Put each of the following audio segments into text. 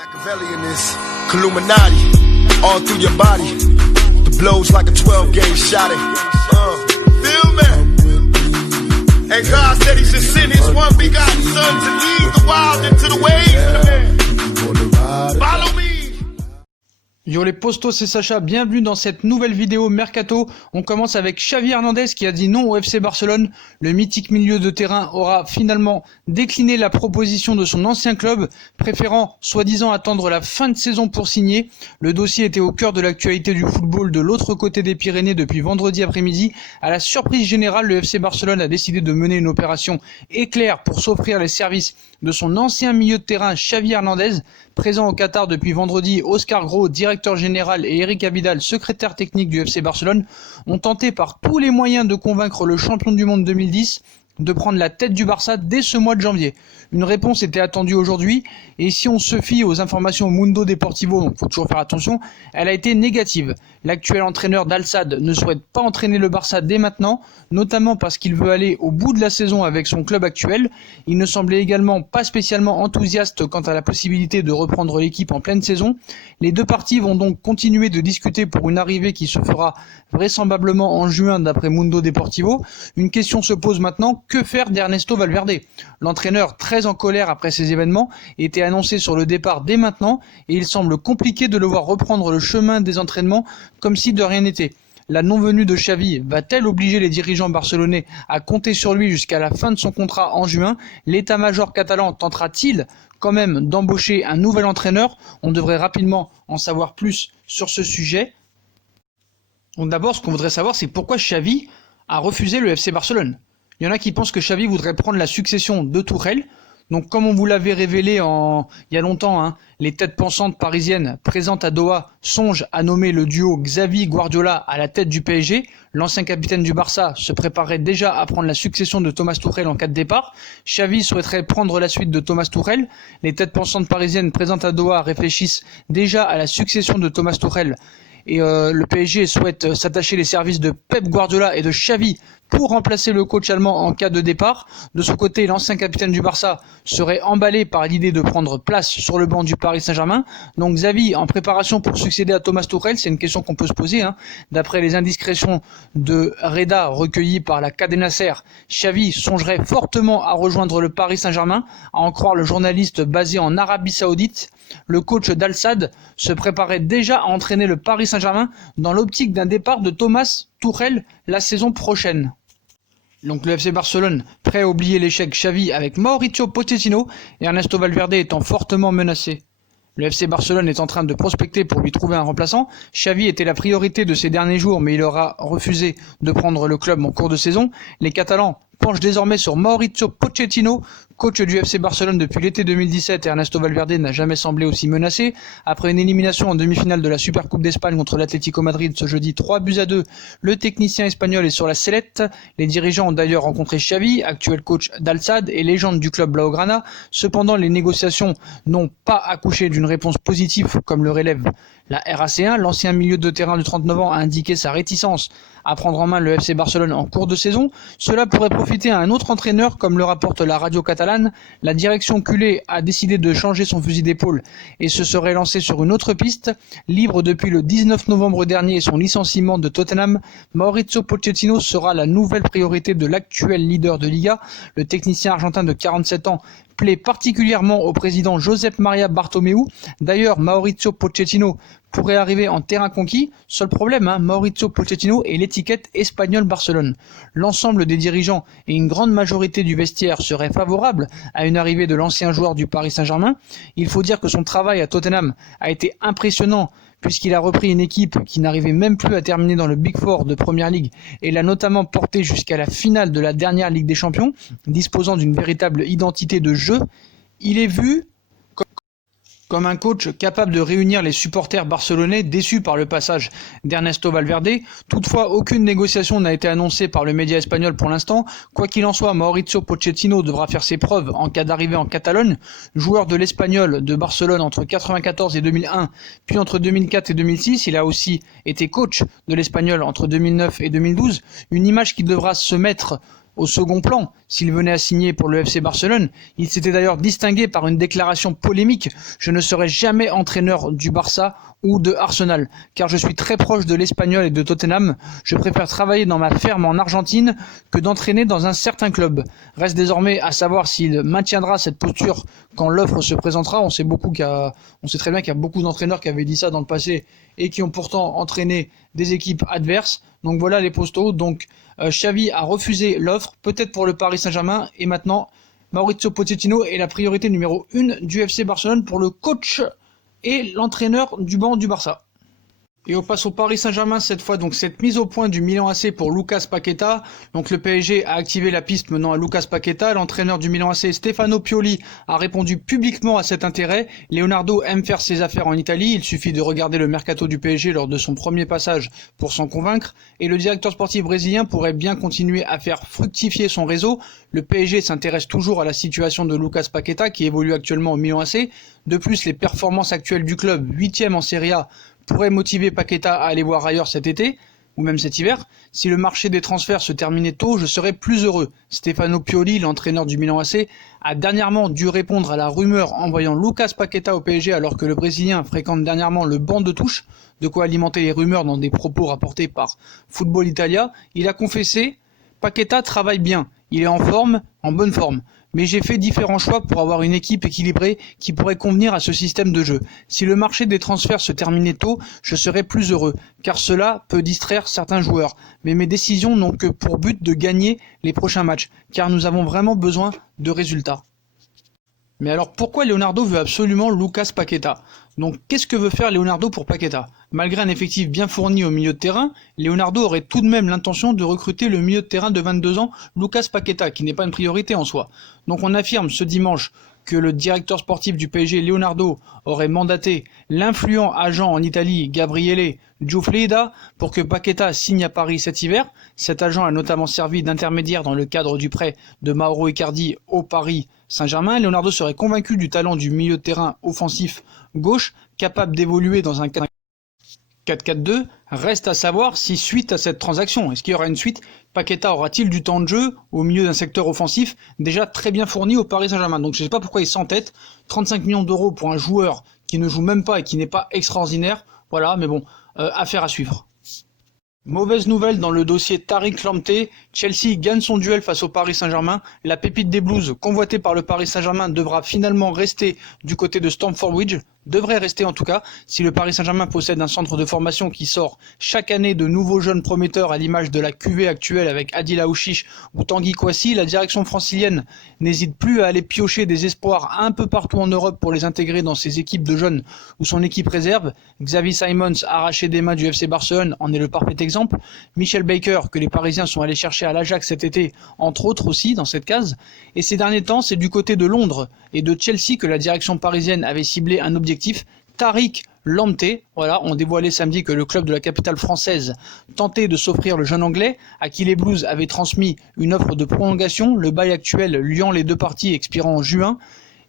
Machiavelli in this Illuminati, all through your body. The blows like a 12-gauge shot. Feel me? And God said He should send His one begotten Son to lead the wild into the ways. Follow me. Yo les postos, c'est Sacha, bienvenue dans cette nouvelle vidéo Mercato. On commence avec Xavi Hernandez qui a dit non au FC Barcelone. Le mythique milieu de terrain aura finalement décliné la proposition de son ancien club, préférant soi-disant attendre la fin de saison pour signer. Le dossier était au cœur de l'actualité du football de l'autre côté des Pyrénées depuis vendredi après-midi. À la surprise générale, le FC Barcelone a décidé de mener une opération éclair pour s'offrir les services de son ancien milieu de terrain Xavi Hernandez. Présent au Qatar depuis vendredi, Oscar Grau, directeur général, et Eric Abidal, secrétaire technique du FC Barcelone, ont tenté par tous les moyens de convaincre le champion du monde 2010 de prendre la tête du Barça dès ce mois de janvier. Une réponse était attendue aujourd'hui, et si on se fie aux informations Mundo Deportivo, donc faut toujours faire attention, elle a été négative. L'actuel entraîneur d'Al-Sadd ne souhaite pas entraîner le Barça dès maintenant, notamment parce qu'il veut aller au bout de la saison avec son club actuel. Il ne semblait également pas spécialement enthousiaste quant à la possibilité de reprendre l'équipe en pleine saison. Les deux parties vont donc continuer de discuter pour une arrivée qui se fera vraisemblablement en juin d'après Mundo Deportivo. Une question se pose maintenant, que faire d'Ernesto Valverde ? L'entraîneur, très en colère après ces événements, était annoncé sur le départ dès maintenant et il semble compliqué de le voir reprendre le chemin des entraînements comme si de rien n'était. La non-venue de Xavi va-t-elle obliger les dirigeants barcelonais à compter sur lui jusqu'à la fin de son contrat en juin ? L'état-major catalan tentera-t-il quand même d'embaucher un nouvel entraîneur ? On devrait rapidement en savoir plus sur ce sujet. Donc d'abord, ce qu'on voudrait savoir, c'est pourquoi Xavi a refusé le FC Barcelone. Il y en a qui pensent que Xavi voudrait prendre la succession de Tuchel. Donc comme on vous l'avait révélé il y a longtemps, les têtes pensantes parisiennes présentes à Doha songent à nommer le duo Xavi-Guardiola à la tête du PSG. L'ancien capitaine du Barça se préparait déjà à prendre la succession de Thomas Tuchel en cas de départ. Xavi souhaiterait prendre la suite de Thomas Tuchel. Les têtes pensantes parisiennes présentes à Doha réfléchissent déjà à la succession de Thomas Tuchel. Et le PSG souhaite s'attacher les services de Pep Guardiola et de Xavi pour remplacer le coach allemand en cas de départ. De son côté, l'ancien capitaine du Barça serait emballé par l'idée de prendre place sur le banc du Paris Saint-Germain. Donc Xavi en préparation pour succéder à Thomas Tuchel, c'est une question qu'on peut se poser. D'après les indiscrétions de Reda recueillies par la Cadena Ser, Xavi songerait fortement à rejoindre le Paris Saint-Germain, à en croire le journaliste basé en Arabie Saoudite. Le coach d'Al-Sadd se préparait déjà à entraîner le Paris Saint-Germain dans l'optique d'un départ de Thomas Tuchel la saison prochaine. Donc le FC Barcelone prêt à oublier l'échec Xavi avec Mauricio Pochettino et Ernesto Valverde étant fortement menacé. Le FC Barcelone est en train de prospecter pour lui trouver un remplaçant. Xavi était la priorité de ces derniers jours, mais il aura refusé de prendre le club en cours de saison. Les Catalans penchent désormais sur Mauricio Pochettino, coach du FC Barcelone depuis l'été 2017, et Ernesto Valverde n'a jamais semblé aussi menacé. Après une élimination en demi-finale de la Supercoupe d'Espagne contre l'Atlético Madrid ce jeudi 3-2, le technicien espagnol est sur la sellette. Les dirigeants ont d'ailleurs rencontré Xavi, actuel coach d'Al-Sadd et légende du club Blaugrana. Cependant, les négociations n'ont pas accouché d'une réponse positive comme le relève la RAC1. L'ancien milieu de terrain de 39 ans a indiqué sa réticence à prendre en main le FC Barcelone en cours de saison. Cela pourrait profiter à un autre entraîneur, comme le rapporte la radio catalane. La direction culée a décidé de changer son fusil d'épaule et se serait lancée sur une autre piste. Libre depuis le 19 novembre dernier et son licenciement de Tottenham, Mauricio Pochettino sera la nouvelle priorité de l'actuel leader de Liga. Le technicien argentin de 47 ans plaît particulièrement au président Josep Maria Bartomeu. D'ailleurs, Mauricio Pochettino pourrait arriver en terrain conquis. Seul problème, Mauricio Pochettino et l'étiquette Espagnol Barcelone. L'ensemble des dirigeants et une grande majorité du vestiaire seraient favorables à une arrivée de l'ancien joueur du Paris Saint-Germain. Il faut dire que son travail à Tottenham a été impressionnant puisqu'il a repris une équipe qui n'arrivait même plus à terminer dans le Big Four de Première Ligue et l'a notamment porté jusqu'à la finale de la dernière Ligue des Champions, disposant d'une véritable identité de jeu. Il est vu comme un coach capable de réunir les supporters barcelonais déçus par le passage d'Ernesto Valverde. Toutefois, aucune négociation n'a été annoncée par le média espagnol pour l'instant. Quoi qu'il en soit, Mauricio Pochettino devra faire ses preuves en cas d'arrivée en Catalogne. Joueur de l'Espagnol de Barcelone entre 1994 et 2001, puis entre 2004 et 2006, il a aussi été coach de l'Espagnol entre 2009 et 2012. Une image qui devra se mettre au second plan s'il venait à signer pour le FC Barcelone. Il s'était d'ailleurs distingué par une déclaration polémique: je ne serai jamais entraîneur du Barça ou de Arsenal, car je suis très proche de l'Espagnol et de Tottenham. Je préfère travailler dans ma ferme en Argentine que d'entraîner dans un certain club. Reste désormais à savoir s'il maintiendra cette posture quand l'offre se présentera. On sait très bien qu'il y a beaucoup d'entraîneurs qui avaient dit ça dans le passé et qui ont pourtant entraîné des équipes adverses. Donc voilà les postos. Donc Xavi a refusé l'offre, peut-être pour le Paris Saint-Germain, et maintenant Mauricio Pochettino est la priorité numéro 1 du FC Barcelone pour le coach et l'entraîneur du banc du Barça. Et on passe au Paris Saint-Germain cette fois, donc cette mise au point du Milan AC pour Lucas Paqueta. Donc le PSG a activé la piste menant à Lucas Paqueta. L'entraîneur du Milan AC, Stefano Pioli, a répondu publiquement à cet intérêt. Leonardo aime faire ses affaires en Italie. Il suffit de regarder le mercato du PSG lors de son premier passage pour s'en convaincre. Et le directeur sportif brésilien pourrait bien continuer à faire fructifier son réseau. Le PSG s'intéresse toujours à la situation de Lucas Paqueta qui évolue actuellement au Milan AC. De plus, les performances actuelles du club, 8e en Serie A, pourrait motiver Paqueta à aller voir ailleurs cet été, ou même cet hiver. Si le marché des transferts se terminait tôt, je serais plus heureux. Stefano Pioli, l'entraîneur du Milan AC, a dernièrement dû répondre à la rumeur envoyant Lucas Paqueta au PSG alors que le Brésilien fréquente dernièrement le banc de touche, de quoi alimenter les rumeurs dans des propos rapportés par Football Italia. Il a confessé: Paqueta travaille bien, il est en forme, en bonne forme. Mais j'ai fait différents choix pour avoir une équipe équilibrée qui pourrait convenir à ce système de jeu. Si le marché des transferts se terminait tôt, je serais plus heureux, car cela peut distraire certains joueurs. Mais mes décisions n'ont que pour but de gagner les prochains matchs, car nous avons vraiment besoin de résultats. Mais alors pourquoi Leonardo veut absolument Lucas Paqueta? Donc qu'est-ce que veut faire Leonardo pour Paqueta? Malgré un effectif bien fourni au milieu de terrain, Leonardo aurait tout de même l'intention de recruter le milieu de terrain de 22 ans, Lucas Paqueta, qui n'est pas une priorité en soi. Donc on affirme ce dimanche que le directeur sportif du PSG, Leonardo, aurait mandaté l'influent agent en Italie, Gabriele Giuffrida, pour que Paqueta signe à Paris cet hiver. Cet agent a notamment servi d'intermédiaire dans le cadre du prêt de Mauro Icardi au Paris Saint-Germain. Leonardo serait convaincu du talent du milieu de terrain offensif gauche, capable d'évoluer dans un 4-4-2. Reste à savoir si suite à cette transaction, est-ce qu'il y aura une suite, Paqueta aura-t-il du temps de jeu au milieu d'un secteur offensif déjà très bien fourni au Paris Saint-Germain. Donc je ne sais pas pourquoi il s'entête, 35 millions d'euros pour un joueur qui ne joue même pas et qui n'est pas extraordinaire, voilà, mais bon, affaire à suivre. Mauvaise nouvelle dans le dossier Tariq Lamptey, Chelsea gagne son duel face au Paris Saint-Germain. La pépite des Blues, convoitée par le Paris Saint-Germain, devra finalement rester du côté de Stamford Bridge, devrait rester en tout cas, si le Paris Saint-Germain possède un centre de formation qui sort chaque année de nouveaux jeunes prometteurs à l'image de la QV actuelle avec Adil Aouchiche ou Tanguy Kouassi. La direction francilienne n'hésite plus à aller piocher des espoirs un peu partout en Europe pour les intégrer dans ses équipes de jeunes ou son équipe réserve. Xavi Simons, arraché des mains du FC Barcelone, en est le parfait exemple. Michel Baker, que les Parisiens sont allés chercher à l'Ajax cet été, entre autres aussi dans cette case. Et ces derniers temps, c'est du côté de Londres et de Chelsea que la direction parisienne avait ciblé un objectif, Tariq Lamptey. Voilà, on dévoilait samedi que le club de la capitale française tentait de s'offrir le jeune anglais, à qui les Blues avaient transmis une offre de prolongation, le bail actuel liant les deux parties expirant en juin.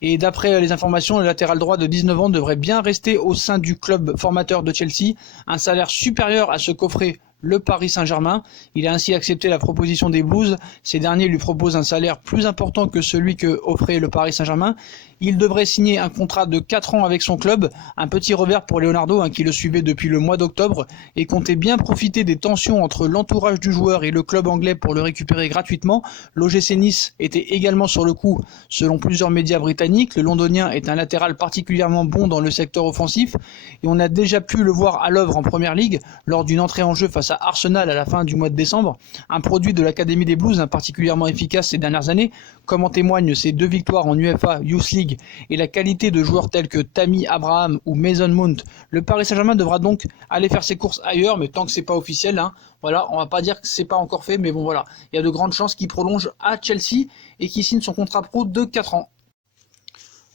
Et d'après les informations, le latéral droit de 19 ans devrait bien rester au sein du club formateur de Chelsea, un salaire supérieur à ce qu'offrait le Paris Saint-Germain. Il a ainsi accepté la proposition des Blues. Ces derniers lui proposent un salaire plus important que celui que offrait le Paris Saint-Germain. Il devrait signer un contrat de 4 ans avec son club, un petit revers pour Leonardo qui le suivait depuis le mois d'octobre et comptait bien profiter des tensions entre l'entourage du joueur et le club anglais pour le récupérer gratuitement. L'OGC Nice était également sur le coup selon plusieurs médias britanniques. Le londonien est un latéral particulièrement bon dans le secteur offensif et on a déjà pu le voir à l'œuvre en Première Ligue lors d'une entrée en jeu face à Arsenal à la fin du mois de décembre. Un produit de l'Académie des Blues particulièrement efficace ces dernières années, comme en témoignent ses 2 victoires en UEFA Youth League et la qualité de joueurs tels que Tammy Abraham ou Mason Mount. Le Paris Saint-Germain devra donc aller faire ses courses ailleurs, mais tant que c'est pas officiel, voilà, on va pas dire que c'est pas encore fait, mais bon voilà, il y a de grandes chances qu'il prolonge à Chelsea et qu'il signe son contrat pro de 4 ans.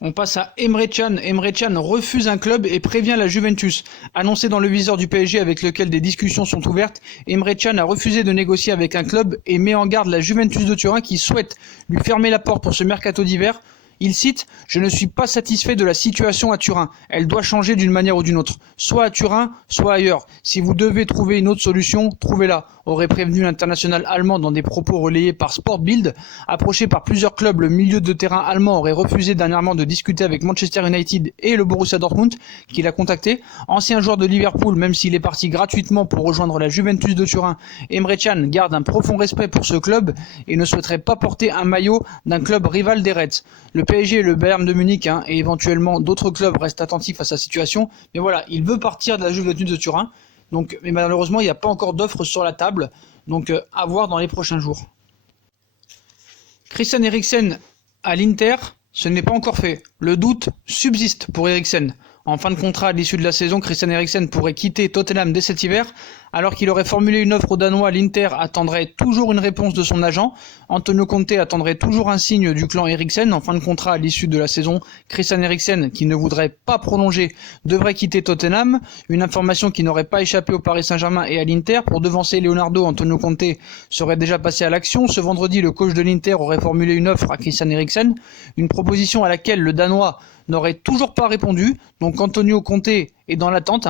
On passe à Emre Can. Emre Can refuse un club et prévient la Juventus. Annoncé dans le viseur du PSG avec lequel des discussions sont ouvertes, Emre Can a refusé de négocier avec un club et met en garde la Juventus de Turin qui souhaite lui fermer la porte pour ce mercato d'hiver. Il cite « Je ne suis pas satisfait de la situation à Turin. Elle doit changer d'une manière ou d'une autre. Soit à Turin, soit ailleurs. Si vous devez trouver une autre solution, trouvez-la », aurait prévenu l'international allemand dans des propos relayés par Sport Bild. Approché par plusieurs clubs, le milieu de terrain allemand aurait refusé dernièrement de discuter avec Manchester United et le Borussia Dortmund, qui l'a contacté. Ancien joueur de Liverpool, même s'il est parti gratuitement pour rejoindre la Juventus de Turin, Emre Can garde un profond respect pour ce club et ne souhaiterait pas porter un maillot d'un club rival des Reds. Le PSG et le Bayern de Munich et éventuellement d'autres clubs restent attentifs à sa situation. Mais voilà, il veut partir de la Juventus de Turin. Donc, mais malheureusement, il n'y a pas encore d'offre sur la table. Donc, à voir dans les prochains jours. Christian Eriksen à l'Inter, ce n'est pas encore fait. Le doute subsiste pour Eriksen. En fin de contrat à l'issue de la saison, Christian Eriksen pourrait quitter Tottenham dès cet hiver. Alors qu'il aurait formulé une offre aux Danois, l'Inter attendrait toujours une réponse de son agent. Antonio Conte attendrait toujours un signe du clan Eriksen. En fin de contrat à l'issue de la saison, Christian Eriksen, qui ne voudrait pas prolonger, devrait quitter Tottenham. Une information qui n'aurait pas échappé au Paris Saint-Germain et à l'Inter. Pour devancer Leonardo, Antonio Conte serait déjà passé à l'action. Ce vendredi, le coach de l'Inter aurait formulé une offre à Christian Eriksen. Une proposition à laquelle le Danois n'aurait toujours pas répondu. Donc Antonio Conte est dans l'attente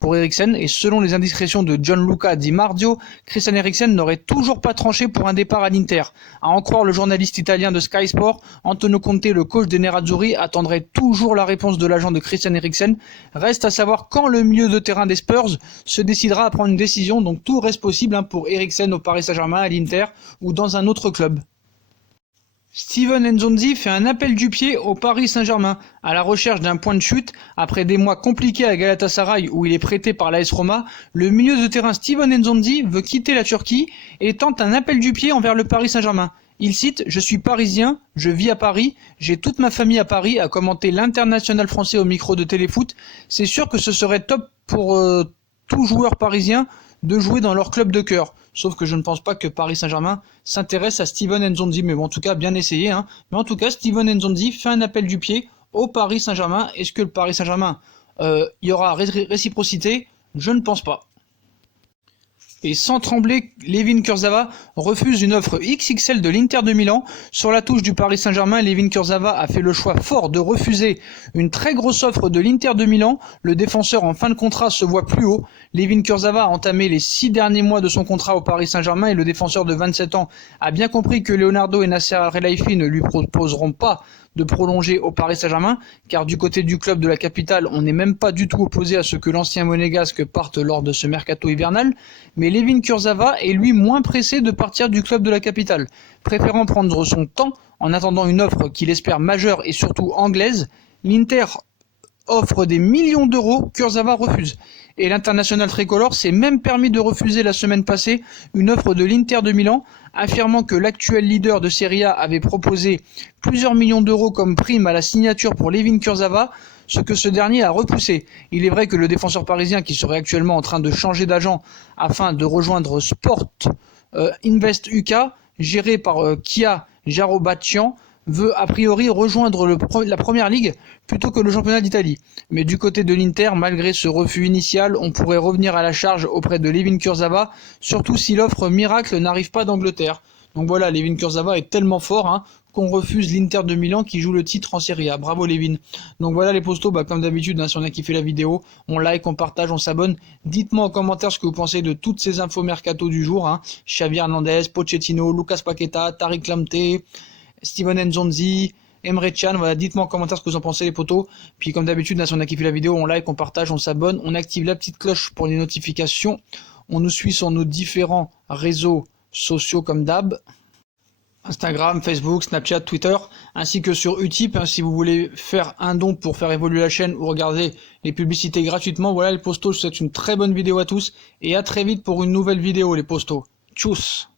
pour Eriksen, et selon les indiscrétions de Gianluca Di Marzio, Christian Eriksen n'aurait toujours pas tranché pour un départ à l'Inter. À en croire le journaliste italien de Sky Sport, Antonio Conte, le coach des Nerazzurri, attendrait toujours la réponse de l'agent de Christian Eriksen. Reste à savoir quand le milieu de terrain des Spurs se décidera à prendre une décision, donc tout reste possible pour Eriksen au Paris Saint-Germain, à l'Inter ou dans un autre club. Steven Nzonzi fait un appel du pied au Paris Saint-Germain, à la recherche d'un point de chute. Après des mois compliqués à Galatasaray où il est prêté par l'AS Roma, le milieu de terrain Steven Nzonzi veut quitter la Turquie et tente un appel du pied envers le Paris Saint-Germain. Il cite « Je suis parisien, je vis à Paris, j'ai toute ma famille à Paris », a commenté l'international français au micro de Téléfoot. C'est sûr que ce serait top pour tout joueur parisien de jouer dans leur club de cœur. Sauf que je ne pense pas que Paris Saint-Germain s'intéresse à Steven Nzonzi, mais bon, en tout cas, bien essayé. Mais en tout cas, Steven Nzonzi fait un appel du pied au Paris Saint-Germain. Est-ce que le Paris Saint-Germain, y aura réciprocité? Je ne pense pas. Et sans trembler, Layvin Kurzawa refuse une offre XXL de l'Inter de Milan. Sur la touche du Paris Saint-Germain, Layvin Kurzawa a fait le choix fort de refuser une très grosse offre de l'Inter de Milan. Le défenseur en fin de contrat se voit plus haut. Layvin Kurzawa a entamé les 6 derniers mois de son contrat au Paris Saint-Germain et le défenseur de 27 ans a bien compris que Leonardo et Nasser Al-Khelaifi ne lui proposeront pas de prolonger au Paris Saint-Germain, car du côté du club de la capitale, on n'est même pas du tout opposé à ce que l'ancien monégasque parte lors de ce mercato hivernal, mais Layvin Kurzawa est lui moins pressé de partir du club de la capitale, préférant prendre son temps en attendant une offre qu'il espère majeure et surtout anglaise. L'Inter offre des millions d'euros, Kurzawa refuse. Et l'international tricolore s'est même permis de refuser la semaine passée une offre de l'Inter de Milan, affirmant que l'actuel leader de Serie A avait proposé plusieurs millions d'euros comme prime à la signature pour Layvin Kurzawa, ce que ce dernier a repoussé. Il est vrai que le défenseur parisien, qui serait actuellement en train de changer d'agent afin de rejoindre Sport Invest UK, géré par Kia Jarobatian, veut a priori rejoindre la première ligue plutôt que le championnat d'Italie. Mais du côté de l'Inter, malgré ce refus initial, on pourrait revenir à la charge auprès de Layvin Kurzawa, surtout si l'offre miracle n'arrive pas d'Angleterre. Donc voilà, Layvin Kurzawa est tellement fort qu'on refuse l'Inter de Milan qui joue le titre en Serie A. Bravo Layvin. Donc voilà les postos, comme d'habitude, si on a kiffé la vidéo, on like, on partage, on s'abonne. Dites-moi en commentaire ce que vous pensez de toutes ces infos mercato du jour. Xavi Hernandez, Pochettino, Lucas Paqueta, Tariq Lamptey, Steven Nzonzi, Emre Can, voilà, dites-moi en commentaire ce que vous en pensez les potos. Puis comme d'habitude, si on a kiffé la vidéo, on like, on partage, on s'abonne, on active la petite cloche pour les notifications. On nous suit sur nos différents réseaux sociaux comme d'hab. Instagram, Facebook, Snapchat, Twitter, ainsi que sur Utip, si vous voulez faire un don pour faire évoluer la chaîne ou regarder les publicités gratuitement. Voilà les postos, je vous souhaite une très bonne vidéo à tous et à très vite pour une nouvelle vidéo les postos. Tchuss.